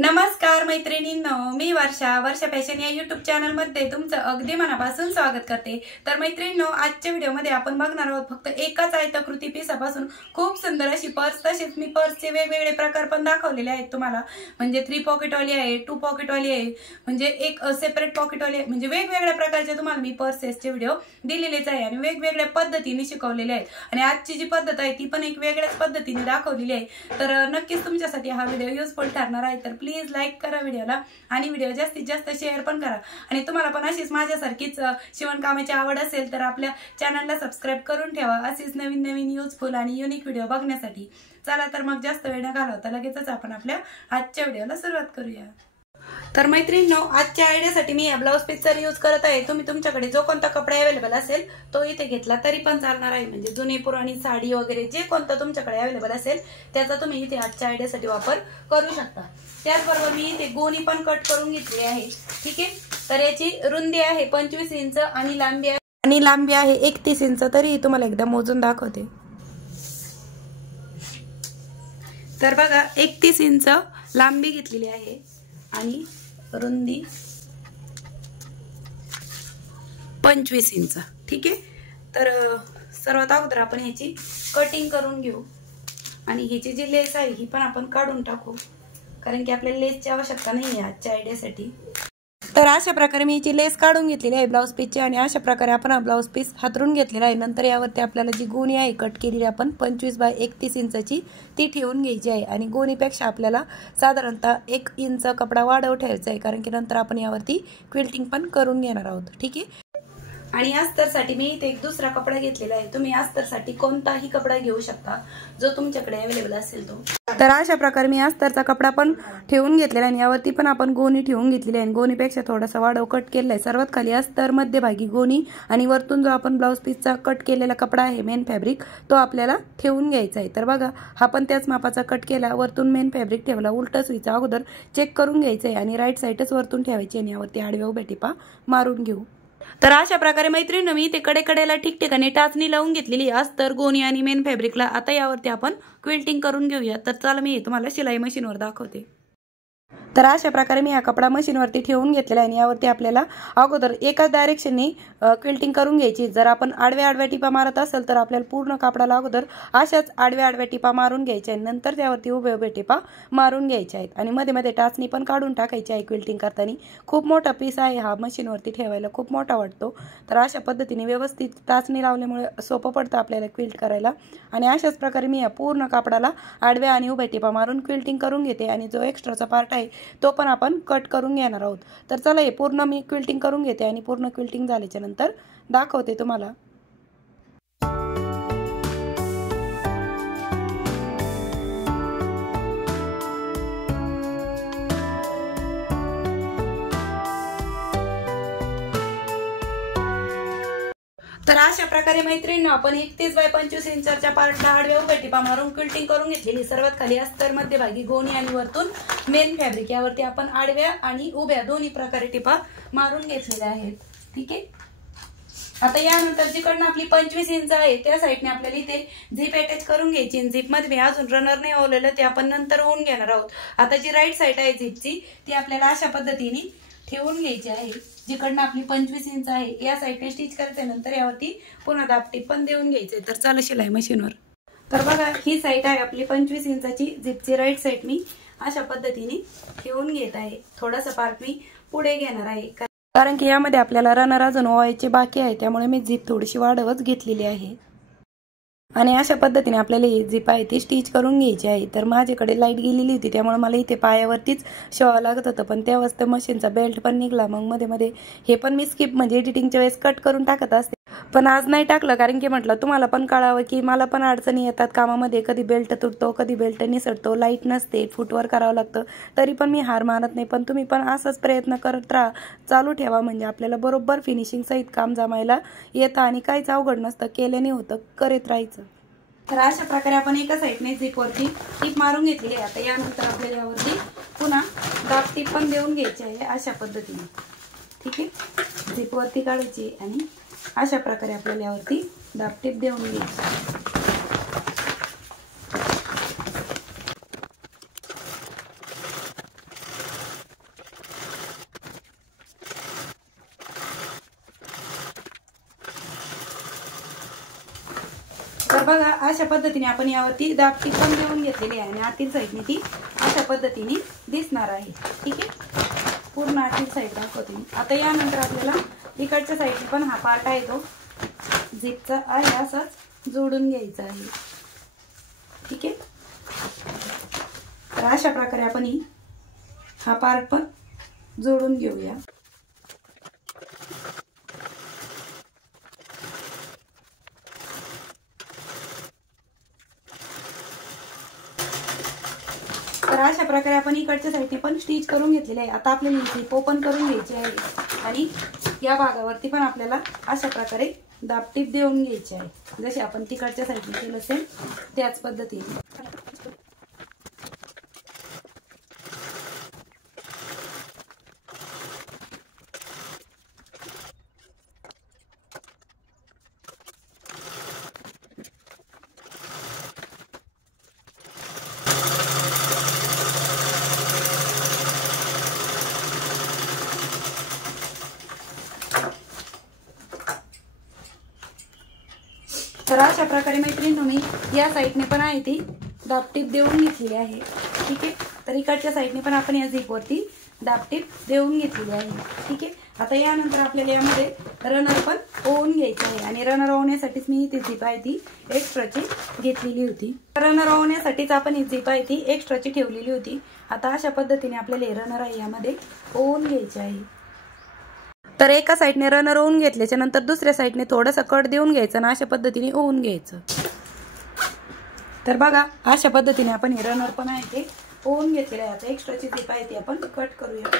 नमस्कार मैत्रिणींनो, मी वर्षा फॅशन या यूट्यूब चॅनल मध्ये तुमचं अगदी मनापासून स्वागत करते। तर मैत्रिणींनो, आजच्या व्हिडिओमध्ये आपण बघणार आहोत फक्त एकाच आयताकृती पिसापासून खूप सुंदर अशी पर्स। तसेच मी पर्सचे वेगवेगळे प्रकार पण दाखवलेले आहेत तुम्हाला, म्हणजे 3 पॉकेट वाली आहे, 2 पॉकेट वाली आहे, म्हणजे एक सेपरेट पॉकेट वाली आहे, म्हणजे वेगवेगळ्या प्रकारचे तुम्हाला मी पर्सेसचे व्हिडिओ दिलेलेच आहे आणि वेगवेगळ्या पद्धतीने शिकवलेले आहेत। आणि आजची जी पद्धत आहे ती पण एक वेगळ्याच पद्धतीने दाखवलेली आहे। तर नक्कीच तुमच्यासाठी हा व्हिडिओ युजफुल ठरणार आहे। तर प्लीज लाईक करा व्हिडिओला आणि व्हिडिओ जास्तीत जास्त शेअर पण करा। आणि तुम्हाला पण अशीच माझ्यासारखीच शिवणकामाची आवड असेल तर आपल्या चॅनलला सबस्क्राइब करून ठेवा, अशीच नवीन नवीन युजफुल आणि युनिक व्हिडिओ बघण्यासाठी। चला तर मग जास्त वेळ न घालवता लगेचच आपण आपल्या आजच्या व्हिडिओला सुरुवात करूया। तर मैत्रिणींनो, आजच्या आयडियासाठी मी या ब्लाउज पीसचा यूज करत आहे। तुम्ही तुमच्याकडे जो कोणता कपडा अवेलेबल असेल तो इथे घेतला तरी पण चालणार आहे, म्हणजे जुनी पुराणी साडी वगैरे जे कोणता तुमच्याकडे अवेलेबल असेल त्याचा तुम्ही इथे आजच्या आयडियासाठी वापर करू शकता। त्याचबरोबर मी इथे गोणी पण कट करून घेतली आहे, ठीक आहे। तर याची रुंदी आहे 25 इंच आणि लांबी आहे 31 इंच। तरी तुम्हाला एकदा मोजून दाखवते। तर बघा, 31 इंच लांबी घेतलेली आहे आणि रुंदी 25 इंच, ठीक आहे। तर सर्वात अगोदर आपण ह्याची कटिंग करून घेऊ आणि ह्याची जी लेस आहे ही पण आपण काढून टाकू, कारण की आपल्याला लेसची आवश्यकता नाही आहे आजच्या आयडियासाठी। तर अशा प्रकारे मी याची लेस काढून घेतलेली आहे ब्लाउज पीसची आणि अशा प्रकारे आपण हा ब्लाउज पीस हातरून घेतलेला आहे। नंतर यावरती आपल्याला जी गोणी आहे कट केलेली आपण 25 बाय 31 इंचची ती ठेवून घ्यायची आहे आणि गोणीपेक्षा आपल्याला साधारणतः 1 इंच कपडा वाढव ठेवायचा आहे, कारण की नंतर आपण यावरती क्विल्टिंग पण करून घेणार आहोत, ठीक आहे। आणि अस्तरसाठी मी इथे एक दुसरा कपडा घेतलेला आहे। तुम्ही अस्तरसाठी कोणताही कपडा घेऊ शकता जो तुमच्याकडे अवेलेबल असेल तो। तर अशा प्रकारे मी अस्तरचा कपडा पण ठेवून घेतलेला आहे आणि यावरती पण आपण गोणी ठेवून घेतलेली आहे। गोणीपेक्षा थोडासा वाढव कट केलेला आहे। सर्वात खाली अस्तर, मध्यभागी गोणी आणि वरतून जो आपण ब्लाउज पीसचा कट केलेला कपडा आहे मेन फॅब्रिक तो आपल्याला ठेवून घ्यायचा आहे। तर बघा, हा पण त्याच मापाचा कट केला, वरतून मेन फॅब्रिक ठेवला, उलट सुईचा अगोदर चेक करून घ्यायचं आहे आणि राईट साईडच वरतून ठेवायची आणि यावरती आडव्या उभ्या टिपा मारून घेऊ। तर अशा प्रकारे मैत्रिणी मी इथे कडेकडेला ठिकठिकाणी टाचणी लावून घेतलेली अस्तर, गोणी आणि मेन फॅब्रिकला। आता यावरती आपण क्विल्टिंग करून घेऊया। तर चला मी तुम्हाला शिलाई मशीनवर दाखवते। तर अशा प्रकारे मी हा कपडा मशीनवरती ठेवून घेतलेला आहे आणि यावरती आपल्याला अगोदर एकाच डायरेक्शननी क्विल्टिंग करून घ्यायची। जर आपण आडव्या टिपा मारत असेल तर आपल्याला पूर्ण कापडाला अगोदर अशाच आडव्या टिपा मारून घ्यायच्या आहेत, नंतर त्यावरती उभ्या टिपा मारून घ्यायच्या आहेत आणि मध्ये मध्ये टाचणी पण काढून टाकायची आहे क्विल्टिंग करताना। खूप मोठा पीस आहे हा, मशीनवरती ठेवायला खूप मोठा वाटतो। तर अशा पद्धतीने व्यवस्थित टाचणी लावल्यामुळे सोपं पडतं आपल्याला क्विल्ट करायला। आणि अशाच प्रकारे मी या पूर्ण कापडाला आडव्या आणि उभ्या टिपा मारून क्विल्टिंग करून घेते आणि जो एक्स्ट्राचा पार्ट आहे तो पण आपण कट करून घेणार आहोत। तर चला हे पूर्ण मी क्विल्टिंग करून घेते आणि पूर्ण क्विल्टिंग झाल्याच्या नंतर दाखवते तुम्हाला। तर अशा प्रकारे मैत्रिणींनो आपण 31 बाय 25 इंचच्या पार्टला आडव्या उभ्या टिपा मारून क्विल्टिंग करून घेतलेली। सर्वात खाली अस्तर, मध्यभागी गोणी आणि वरतून मेन फॅब्रिक यावरती आपण आडव्या आणि उभ्या दोन्ही प्रकारे टिपा मारून घेतलेल्या आहेत, ठीक आहे। आता यानंतर जिकडनं आपली 25 इंच आहे त्या साईडने आपल्याला इथे झिप अटॅच करून घ्यायची। झिप मध्ये मी अजून रनर नाही ओवलेलं, ते आपण नंतर होऊन घेणार आहोत। आता जी राईट साईड आहे झिपची ती आपल्याला अशा पद्धतीने ठेवून घ्यायची आहे। जिकडनं आपली 25 इंच आहे या साईडने स्टिच करायचं, नंतर यावरती पुन्हा दाबटीप पण देऊन घ्यायचे। तर चला शिलाई मशीनवर। तर बघा, ही साईड आहे आपली 25 इंचाची झिपची राईट साईड मी अशा पद्धतीने ठेवून घेत आहे। थोडासा पार्ट मी पुढे घेणार आहे, कारण की यामध्ये आपल्याला रनर अजून ओवायचे बाकी आहे, त्यामुळे मी झिप थोडीशी वाढवच घेतलेली आहे। आणि अशा पद्धतीने आपल्याला ही झिप आहे ती स्टिच करून घ्यायची आहे। तर माझ्याकडे लाईट गेलेली होती त्यामुळे मला इथे पायावरतीच शिवावं लागत होतं, पण त्यावेळेस तर मशीनचा बेल्ट पण निघला। मग मध्ये मध्ये हे पण मी स्किप म्हणजे एडिटिंगच्या वेळेस कट करून टाकत असते, पण आज नाही टाकलं, कारण की म्हटलं तुम्हाला पण कळावं की मला पण अडचणी येतात कामामध्ये। कधी बेल्ट तुटतो, कधी बेल्ट निसटतो, लाईट नसते, फुटवर करावं लागतं, तरी पण मी हार मानत नाही। पण तुम्ही पण असाच प्रयत्न करत राहा, चालू ठेवा, म्हणजे आपल्याला बरोबर फिनिशिंग सहित काम जमायला येतं आणि काहीच अवघड नसतं, केल्याने होतं, करत राहायचं। तर अशा प्रकारे आपण एका साईडने झिपवरती टीप मारून घेतली आहे। आता यानंतर आपल्याला यावरती पुन्हा दाब टीप पण देऊन घ्यायची आहे अशा पद्धतीने, ठीक आहे। झिपवरती काढायची आणि अशा प्रकारे आपल्याला यावरती दाब टीप देऊन घ्यायची। बघा अशा पद्धतीने आपण यावरती दाबटी पण देऊन घेतलेली आहे आणि आतील साईडने ती अशा पद्धतीने दिसणार आहे. ठीक आहे, पूर्ण आतील साईड दाखवते मी. आता यानंतर आपल्याला इकडच्या साईडने पण हा पार्ट आहे तो झिपचा आहे असाच जोडून घ्यायचा आहे. ठीक आहे, तर अशा प्रकारे आपण हा पार्ट पण जोडून घेऊया. तर अशा प्रकारे आपण इकडच्या साईडने पण स्टिच करून घेतलेले आहे. आता आपल्याला झिप ओपन करून घ्यायची आहे आणि या भागावरती पण आपल्याला अशा प्रकारे दाबटीप देऊन घ्यायची आहे, जसे आपण तिकडच्या साईडने केलं असेल त्याच पद्धतीने. तर अशा प्रकारे मैत्रिणींनो मी या साईडने पण आहे ती दाबटीप देऊन घेतलेली आहे. ठीक आहे, तर इकडच्या साईडने पण आपण या झिपवरती दाबटीप देऊन घेतलेली आहे. ठीक आहे, आता यानंतर आपल्याला यामध्ये रनर पण ओवून घ्यायचं आहे आणि रनर ओवण्यासाठीच मी ती झिप आहे ती एक्स्ट्राची घेतलेली होती. रनर ओवण्यासाठीच आपण ही झिप आहे ती एक्स्ट्राची ठेवलेली होती. आता अशा पद्धतीने आपल्याला रनर आहे यामध्ये ओवून घ्यायचे आहे. तर एका साईडने रनर ओवून घेतल्याच्या नंतर दुसऱ्या साईडने थोडासा कट देऊन घ्यायचा आणि अशा पद्धतीने ओवून घ्यायचं. तर बघा अशा पद्धतीने आपण हे रनर पण आहे ते ओवून घेतलेलं आहे. आता एक्स्ट्राची झिप आहे ती आपण कट करूया.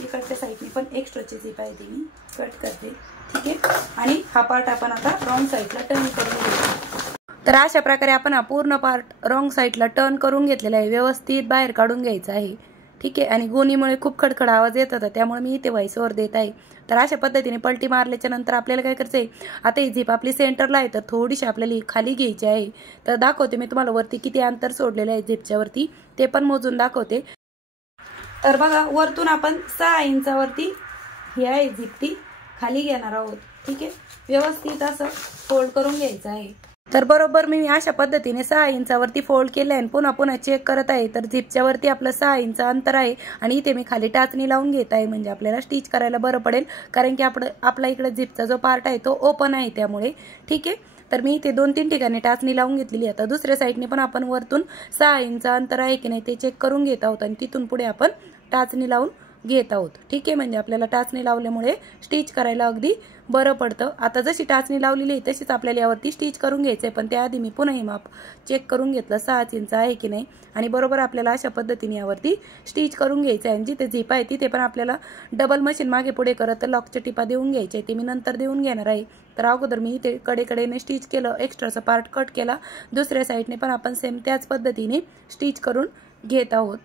इकडच्या साईडने पण एक्स्ट्राची झिप आहे ती मी कट करते. ठीक आहे, आणि हा पार्ट आपण आता रॉंग साईडला टर्न करून घेऊ. तर अशा प्रकारे आपण हा पूर्ण पार्ट रॉंग साईडला टर्न करून घेतलेला आहे. व्यवस्थित बाहेर काढून घ्यायचा आहे. ठीक आहे, आणि गोणीमुळे खूप खडखड आवाज येत होता त्यामुळे मी इथे व्हॉइस ओव्हर देत आहे. तर अशा पद्धतीने पलटी मारल्याच्या नंतर आपल्याला काय करायचं आहे, आता ही झिप आपली सेंटरला आहे तर थोडीशी आपल्याला खाली घ्यायची आहे. तर दाखवते मी तुम्हाला वरती किती अंतर सोडलेलं आहे झिपच्या वरती ते पण मोजून दाखवते. तर बघा वरतून आपण 6 इंचावरती ही आहे झिप ती खाली घेणार आहोत. ठीक आहे, व्यवस्थित असं फोल्ड करून घ्यायचं आहे. तर बरोबर मी अशा पद्धतीने 6 इंचावरती फोल्ड केलं आहे आणि पुन्हा पुन्हा चेक करत आहे. तर झिपच्या वरती आपलं 6 इंच अंतर आहे आणि इथे मी खाली टाचणी लावून घेत आहे, म्हणजे आपल्याला स्टिच करायला बरं पडेल, कारण की आपला इकडे झिपचा जो पार्ट आहे तो ओपन आहे त्यामुळे. ठीक आहे, तर मी इथे 2-3 ठिकाणी टाचणी लावून घेतलेली आहे. आता दुसऱ्या साईडने पण आपण वरतून 6 इंच अंतर आहे की नाही ते चेक करून घेत आहोत आणि तिथून पुढे आपण टाचणी लावून घेत आहोत. ठीक आहे, म्हणजे आपल्याला टाचणी लावल्यामुळे स्टिच करायला अगदी बरं पडतं. आता जशी टाचणी लावलेली आहे तशीच आपल्याला यावरती स्टिच करून घ्यायचं आहे, पण त्याआधी मी पुन्हा हे माप चेक करून घेतलं 6 इंच आहे की नाही आणि बरोबर आपल्याला अशा पद्धतीने यावरती स्टिच करून घ्यायचं आहे. आणि जिथे झिप आहे तिथे पण आपल्याला डबल मशीन मागे पुढे करत लॉकच्या टिपा देऊन घ्यायचे, ते मी नंतर देऊन घेणार आहे. तर अगोदर मी इथे कडेकडेने स्टिच केलं, एक्स्ट्राचा पार्ट कट केला. दुसऱ्या साईडने पण आपण सेम त्याच पद्धतीने स्टिच करून घेत आहोत.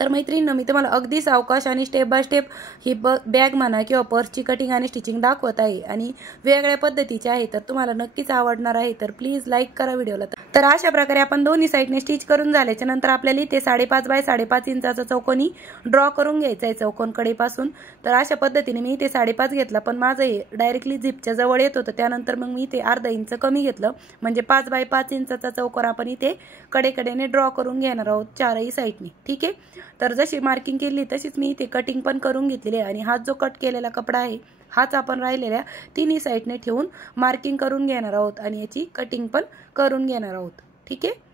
तर मैत्रिणींनो मी तुम्हाला अगदी सावकाश आणि step by step he bag म्हणा किंवा पर्सची कटिंग आणि स्टिचिंग दाखवत आहे आणि वेगळ्या पद्धतीचे आहे, तर तुम्हाला नक्कीच आवडणार आहे. तर प्लीज लाईक करा व्हिडिओला. तर अशा प्रकारे आपण दोन्ही साईडने स्टिच करून झाल्याच्या नंतर आपल्याला इथे 5.5 बाय 5.5 इंचाचा चौकोनी ड्रॉ करून घ्यायचा आहे चौकोन कडेपासून. तर अशा पद्धतीने मी इथे 5.5 घेतला, पण माझं हे डायरेक्टली झिपच्या जवळ येत होतं, त्यानंतर मग मी इथे अर्धा इंच कमी घेतलं, म्हणजे 5 बाय 5 इंचाचा चौकोन आपण इथे कडेकडेने ड्रॉ करून घेणार आहोत चारही साईडने. ठीक आहे, तर जशी मार्किंग केली तशीच मी इथे कटिंग पण करून घेतलेली आहे आणि हा जो कट केलेला कपडा आहे हाच आपण राहिलेल्या तिन्ही साईडने ठेवून मार्किंग करून घेणार आहोत आणि याची कटिंग पण करून घेणार आहोत. ठीक आहे,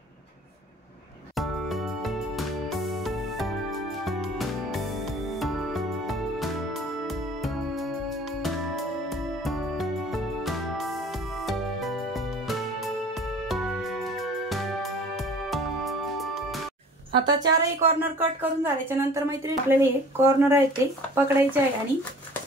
आता चारही कॉर्नर कट करून झाल्याच्या नंतर मैत्रिणी आपल्याला हे कॉर्नर आहे ते पकडायचे आहे आणि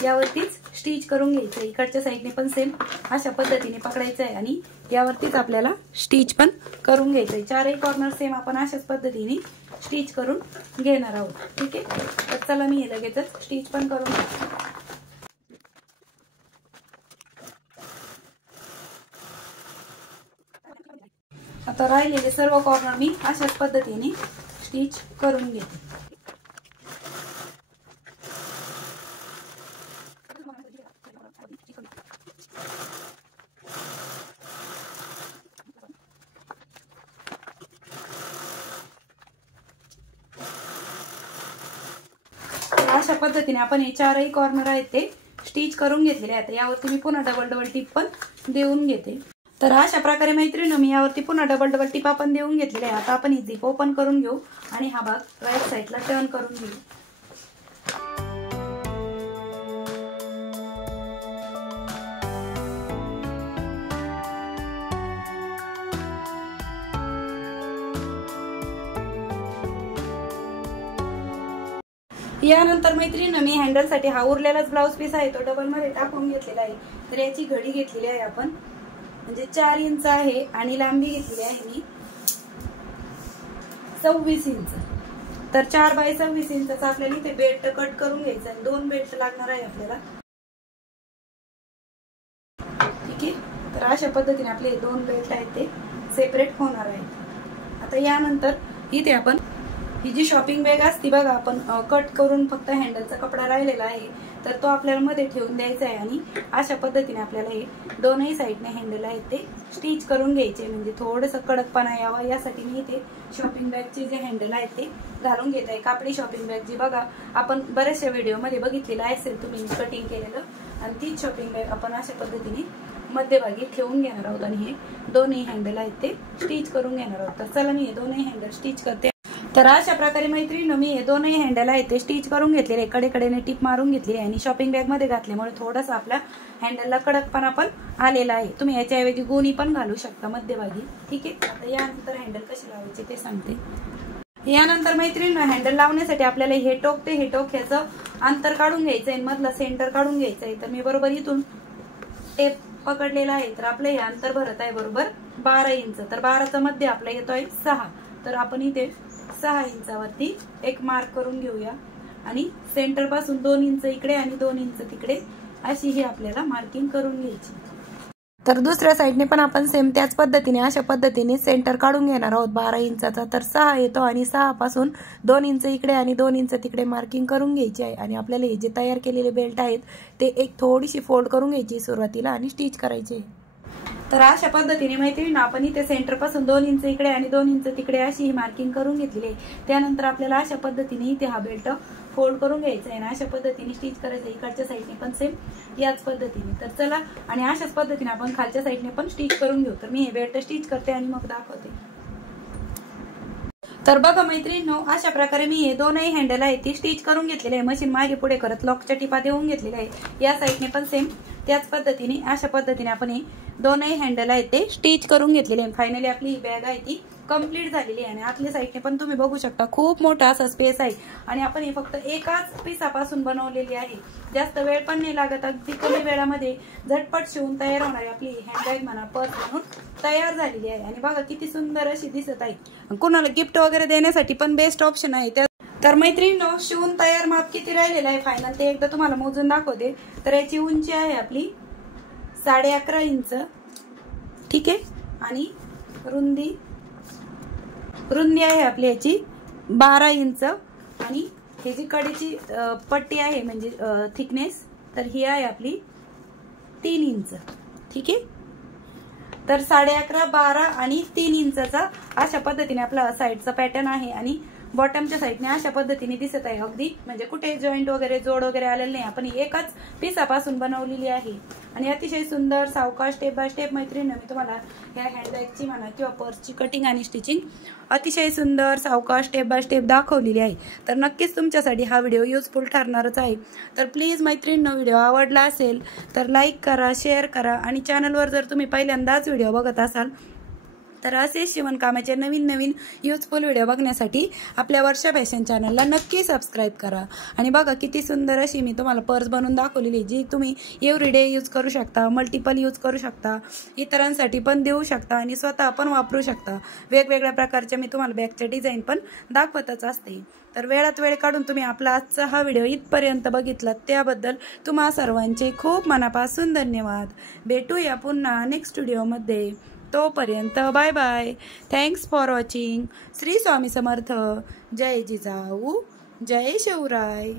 यावरतीच स्टिच करून घ्यायचं आहे. इकडच्या साईडने पण सेम अशा पद्धतीने पकडायचं आहे आणि यावरतीच आपल्याला स्टिच पण करून घ्यायचं आहे. चारही कॉर्नर सेम आपण अशाच पद्धतीने स्टिच करून घेणार आहोत. ठीक आहे, तर चला मी हे लगेचच स्टिच पण करून घेते. आता राहिलेले सर्व कॉर्नर मी अशाच पद्धतीने स्टिच करून घेते. अशा पद्धतीने आपण हे चारही कॉर्नर आहेत ते स्टिच करून घेतलेले आहेत. यावरती मी पुन्हा डबल टिप पण देऊन घेते. तर अशा प्रकारे मैत्रिणी मी यावरती पुन्हा डबल टिपा पण देऊन घेतलेले आहे. आता आपण ही झिप ओपन करून घेऊ आणि हा भाग राईट साईडला टर्न करून घेऊ. यानंतर मैत्रिणी मी हँडलसाठी हा उरलेलाच ब्लाउज पीस आहे तो डबल मध्ये टाकून घेतलेला आहे. तर याची घडी घेतलेली आहे आपण, म्हणजे 4 इंच आहे आणि लांबी घेतलेली आहे मी 26 इंच. तर 4 बाय 26 इंचचा आपल्याला इथे बेल्ट कट करून घ्यायचा आहे. 2 बेल्ट लागणार आहे आपल्याला. ठीक आहे. तर अशा पद्धतीने आपले 2 बेल्ट आहेत ते सेपरेट होणार आहेत. आता यानंतर इथे आपण ही जी शॉपिंग बॅग असते बघा, आपण कट करून फक्त हँडलचा कपडा राहिलेला आहे तर तो आपल्याला मध्ये ठेवून द्यायचा आहे. आणि अशा पद्धतीने आपल्याला हे दोनही साईडने हँडल आहेत ते स्टिच करून घ्यायचे, म्हणजे थोडंसं कडकपणा यावा यासाठी मी इथे शॉपिंग बॅगचे जे हँडल आहेत ते घालून घेत आहे. कापडी शॉपिंग बॅग जी बघा आपण बऱ्याचशा व्हिडिओमध्ये बघितलेलं असेल तुम्ही कटिंग केलेलं, आणि तीच शॉपिंग बॅग आपण अशा पद्धतीने मध्यभागी ठेवून घेणार आहोत आणि हे दोन्ही हँडल आहेत ते स्टिच करून घेणार आहोत. तर चला मी हे दोन्ही हँडल स्टिच करते. तर अशा प्रकारे मैत्रिणी मी हे दोनही हँडल आहेत ते स्टिच करून घेतलेले, कडेकडेने टिप मारून घेतली आणि शॉपिंग बॅग मध्ये घातल्यामुळे थोडासा आपल्या हँडलला कडकपणा पण आलेला आहे. तुम्ही याच्याऐवजी गोणी पण घालू शकता मध्यभागी. ठीक आहे. आता यानंतर हँडल कसे लावायचे ते सांगते. यानंतर मैत्रिणी हँडल लावण्यासाठी आपल्याला हे टोक ते हे टोक ह्याचं अंतर काढून घ्यायचं आहे, मधला सेंटर काढून घ्यायचं आहे. तर मी बरोबर इथून टेप पकडलेला आहे. तर आपलं हे अंतर भरत आहे बरोबर 12 इंच. तर 12चा मध्य आपला येतोय 6. तर आपण इथे 6 इंचावरती एक मार्क करून घेऊया आणि सेंटर पासून 2 इंच इकडे आणि 2 इंच तिकडे अशी ही आपल्याला मार्किंग करून घ्यायची. तर दुसऱ्या साईडने पण आपण सेम त्याच पद्धतीने अशा पद्धतीने सेंटर काढून घेणार आहोत 12 इंचाचा. तर 6 येतो आणि 6 पासून 2 इंच इकडे आणि 2 इंच तिकडे मार्किंग करून घ्यायची आहे. आणि आपल्याला हे जे तयार केलेले बेल्ट आहेत ते एक थोडीशी फोल्ड करून घ्यायची सुरुवातीला आणि स्टिच करायचे. तर अशा पद्धतीने मैत्रिणी आपण इथे सेंटर पासून 2 इंच इकडे आणि 2 इंच तिकडे अशी ही मार्किंग करून घेतलेली आहे. त्यानंतर आपल्याला अशा पद्धतीने इथे हा बेल्ट फोल्ड करून घ्यायचा आहे आणि अशा पद्धतीने स्टिच करायचं. इकडच्या साईडने पण सेम याच पद्धतीने. तर चला, आणि अशाच पद्धतीने आपण खालच्या साईडने पण स्टिच करून घेऊ. तर मी हे बेल्ट स्टिच करते आणि मग दाखवते. तर बघा मैत्रिणींनो, अशा प्रकारे मी हे दोनही हँडल आहे ती स्टिच करून घेतलेले आहे. मशीन मागे पुढे करत लॉकच्या टिपा देऊन घेतलेल्या आहे. या साईडने पण सेम त्याच पद्धतीने अशा पद्धतीने आपण हे दोनही हँडल आहेत ते स्टिच करून घेतलेले आहे. फायनली आपली ही बॅग आहे ती कंप्लीट झालेली आहे. आणि आतल्या साईडने पण तुम्ही बघू शकता खूप मोठा असा स्पेस आहे. आणि आपण हे फक्त एकाच पिसापासून बनवलेली आहे. जास्त वेळ पण नाही लागत, अगदी कमी वेळामध्ये झटपट शिवून तयार होणारी आपली हँडबॅग म्हणा, पर्स म्हणून तयार झालेली आहे. आणि बघा किती सुंदर अशी दिसत आहे. कुणाला गिफ्ट वगैरे देण्यासाठी पण बेस्ट ऑप्शन आहे. तर मैत्रिणींनो, शिवून तयार माप किती राहिलेलं आहे फायनल ते एकदा तुम्हाला मोजून दाखवते. तर याची उंची आहे आपली 11.5 इंच. ठीक आहे. आणि रुंदी आहे आपली याची 12 इंच. आणि हे जी कडेची पट्टी आहे म्हणजे थिकनेस, तर ही आहे आपली 3 इंच. ठीक आहे. तर 11.5, 12 आणि 3 इंचचा अशा पद्धतीने आपला साईडचा पॅटर्न आहे. आणि बॉटमच्या साईडने अशा पद्धतीने दिसत आहे. अगदी म्हणजे कुठे जॉईंट वगैरे जोड वगैरे आलेले नाही. आपण एकाच पिसापासून बनवलेली आहे. आणि अतिशय सुंदर सावकाश स्टेप बाय स्टेप मैत्रिणी मी तुम्हाला ह्या हँडबॅगची म्हणा किंवा पर्सची कटिंग आणि स्टिचिंग अतिशय सुंदर सावकाश स्टेप बाय स्टेप दाखवलेली आहे. तर नक्कीच तुमच्यासाठी हा व्हिडिओ युजफुल ठरणारच आहे. तर प्लीज मैत्रिणींनो, व्हिडिओ आवडला असेल तर लाईक करा, शेअर करा. आणि चॅनलवर जर तुम्ही पहिल्यांदाच व्हिडिओ बघत असाल तर असे शिवणकामाचे नवीन युजफुल व्हिडिओ बघण्यासाठी आपल्या वर्षा फॅशन चॅनलला नक्की सबस्क्राईब करा. आणि बघा किती सुंदर अशी मी तुम्हाला पर्स बनवून दाखवलेली, जी तुम्ही एव्हरीडे यूज करू शकता, मल्टिपल यूज करू शकता, इतरांसाठी पण देऊ शकता आणि स्वतः पण वापरू शकता. वेगवेगळ्या प्रकारच्या मी तुम्हाला बॅगच्या डिझाईन पण दाखवतच असते. तर वेळात वेळ काढून तुम्ही आपला आजचा हा व्हिडिओ इथपर्यंत बघितला त्याबद्दल तुम्हा सर्वांचे खूप मनापासून धन्यवाद. भेटूया पुन्हा नेक्स्ट व्हिडिओमध्ये. तोपर्यंत bye bye. Thanks for watching. Shri Swami Samarth. जय जिजाऊ, जय शिवराय.